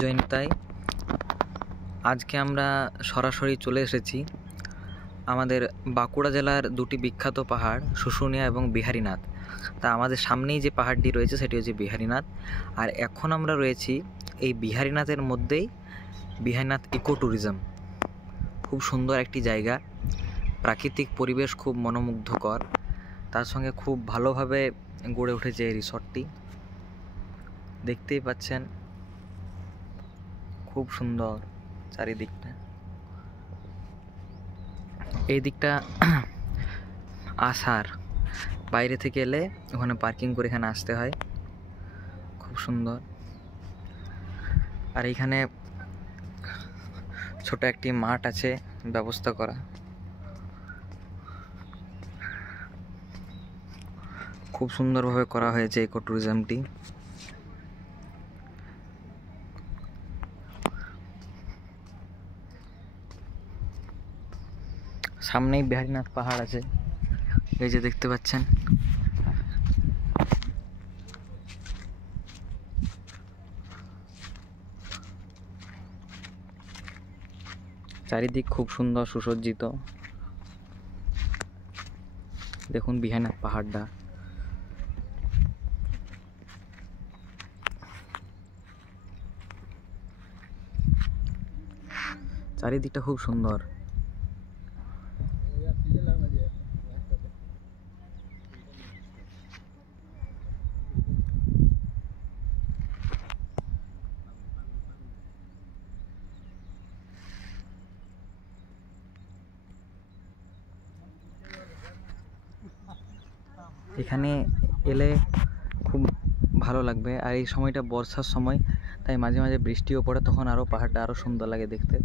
জয়নিতাই। আজকে আমরা সরাসরি চলে এসেছি আমাদের বাঁকুড়া জেলার দুটি বিখ্যাত পাহাড় শুশুনিয়া এবং বিহারীনাথ। তা আমাদের সামনেই যে পাহাড়টি রয়েছে সেটি হচ্ছে বিহারীনাথ। আর এখন আমরা রয়েছি এই বিহারীনাথের মধ্যেই, বিহারীনাথ ইকো ট্যুরিজম। খুব সুন্দর একটি জায়গা, প্রাকৃতিক পরিবেশ খুব মনোমুগ্ধকর, তার সঙ্গে খুব ভালোভাবে গড়ে উঠেছে এই রিসর্টটি। দেখতেই পাচ্ছেন খুব সুন্দর চারিদিকটা। এই দিকটা আসার বাইরে থেকে এলে ওখানে পার্কিং করে এখানে আসতে হয়। খুব সুন্দর। আর এইখানে ছোট একটি মাঠ আছে ব্যবস্থা করা। খুব সুন্দরভাবে করা হয়েছে ইকো ট্যুরিজমটি। সামনেই বিহারীনাথ পাহাড় আছে, এই যে দেখতে পাচ্ছেন। চারিদিক খুব সুন্দর সুসজ্জিত। দেখুন বিহারীনাথ পাহাড়টা। চারিদিকটা খুব সুন্দর। এখানে এলে খুব ভালো লাগবে। আর এই সময়টা বর্ষার সময়, তাই মাঝে মাঝে বৃষ্টিও পড়ে, তখন আরও পাহাড়টা আরও সুন্দর লাগে দেখতে।